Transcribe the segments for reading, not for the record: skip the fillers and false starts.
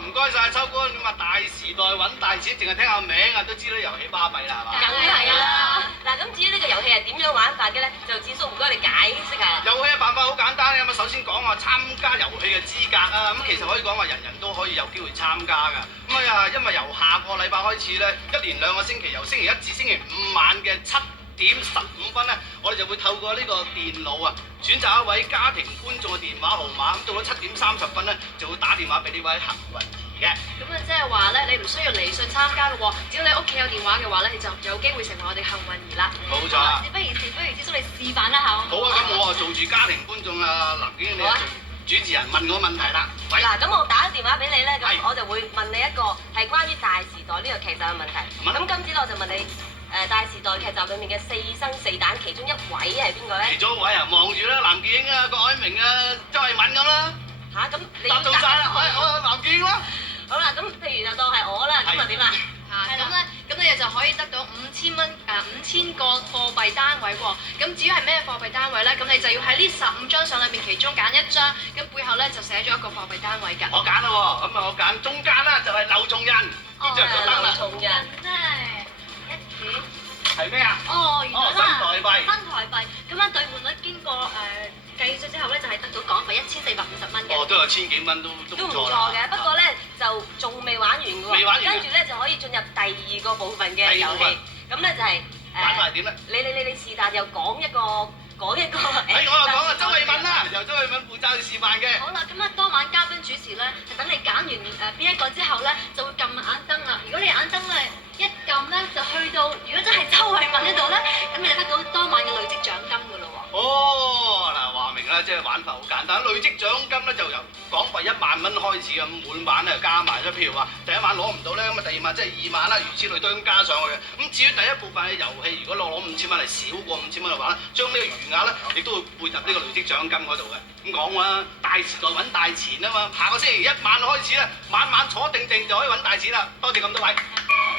唔該晒秋官。咁啊，大時代揾大錢，淨係聽下名啊，都知道遊戲巴閉啦，係嘛？梗係啦。嗱，咁至於呢個遊戲係點樣玩法嘅咧，就智叔唔該你解釋下。遊戲嘅辦法好簡單嘅，咁啊首先講下參加遊戲嘅資格啊，咁其實可以講話人人都可以有機會參加㗎。咁啊，因為由下個禮拜開始咧，一連2個星期，由星期一至星期五晚嘅7:15咧，我哋就會透過呢個電腦啊，選擇一位家庭觀眾嘅電話號碼，咁到咗7:30咧，就會打電話俾呢位幸運兒嘅。咁啊，即係話咧，你唔需要嚟信參加嘅喎，只要你屋企有電話嘅話咧，你就有機會成為我哋幸運兒啦。冇錯啦。不如智叔你示範一下好。好啊，咁我啊做住家庭觀眾啊，林景你啊做主持人問我問題啦。喂，嗱，咁我打電話俾你咧，咁係我就會問你一個係關於《大時代》呢個劇集嘅問題。問咁今次咧我就問你《大時代》劇集裏面嘅4生4旦其中一位係邊個咧？其中一位啊，望住啦，藍潔瑛啊、郭藹明啊、周慧敏咁啦，嚇，咁你答中晒啦，我藍潔瑛啦。好啦，咁譬如就當係我啦，咁啊點啊？咁你就可以得到5000蚊5000個貨幣單位喎。咁至於係咩貨幣單位咧？咁你就要喺呢15張相裏面其中揀一張，咁背後咧就寫咗一個貨幣單位㗎。我揀啦喎，咁啊我揀中間啦，就係劉松仁，呢張就得啦。劉松仁真係一錢。係咩啊？哦，原來新台幣。新台幣咁樣兌換率經過計咗之後咧，就係得到港幣1450蚊嘅。哦，都有千幾蚊都都唔唔錯啦。錯嘅，不過咧就仲未玩完嘅喎。未玩完嘅跟住咧就可以進入第2個部分嘅遊戲。咁咧就係玩法係點咧？你是但又講一個。我又講啊，周慧敏啦，由周慧敏負責去示範嘅。好啦，咁啊當晚嘉賓主持咧，就等你揀完邊一個之後咧，就會撳眼燈啦。如果你眼燈咧一撳咧，就去到如果真係周慧敏呢度咧，咁你就得到當晚嘅累積獎金㗎咯喎。哦，嗱話明啦，即係玩法好簡單，累積獎金咧就由港幣1萬蚊開始咁，每晚咧就加埋咗。譬如話第一晚攞唔到咧，咁啊第二晚即係2萬啦，如此類推咁加上去嘅。咁至於第一部分嘅遊戲，如果攞5000蚊嚟少過5000蚊嘅話咧，將呢個餘額咧亦都會撥入呢個累積獎金嗰度嘅。咁講啦，大時代揾大錢啊嘛，下個星期一晚開始咧，晚晚坐定定就可以揾大錢啦。多謝咁多位。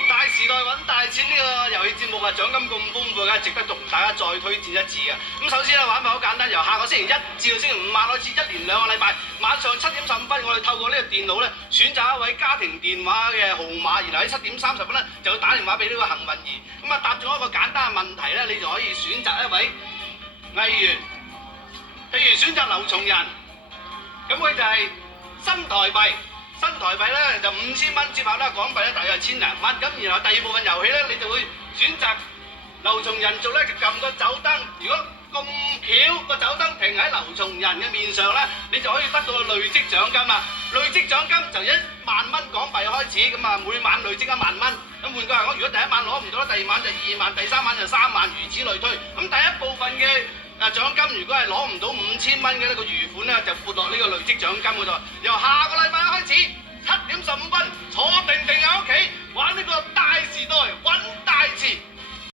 大時代揾大錢呢個遊戲節目啊，獎金咁豐富嘅，值得同大家再推薦一次嘅。咁首先咧玩法好簡單，由下個星期一至到星期五晚開始，一連2個禮拜，晚上7:15，我哋透過呢個電腦咧選擇一位家庭電話嘅號碼，然後喺7:30咧就打電話俾呢個幸運兒。咁啊答中一個簡單嘅問題咧，你就可以選擇一位藝員，譬如選擇劉松仁，咁佢就係新台幣。新台幣咧就5000蚊，折合啦港幣咧大約係千零蚊。咁然後第2部分遊戲咧，你就會選擇劉松仁做咧，就撳個酒燈。如果咁巧個酒燈停喺劉松仁嘅面上咧，你就可以得到個累積獎金啦。累積獎金就1萬蚊港幣開始，咁啊每晚累積1萬蚊。咁換句話講，如果第1晚攞唔到咧，第2晚就2萬，第3晚就3萬，如此類推。咁第1部分嘅獎金如果係攞唔到5000蚊嘅呢個餘款咧，就撥落呢個累積獎金嗰度。由下個禮拜開始。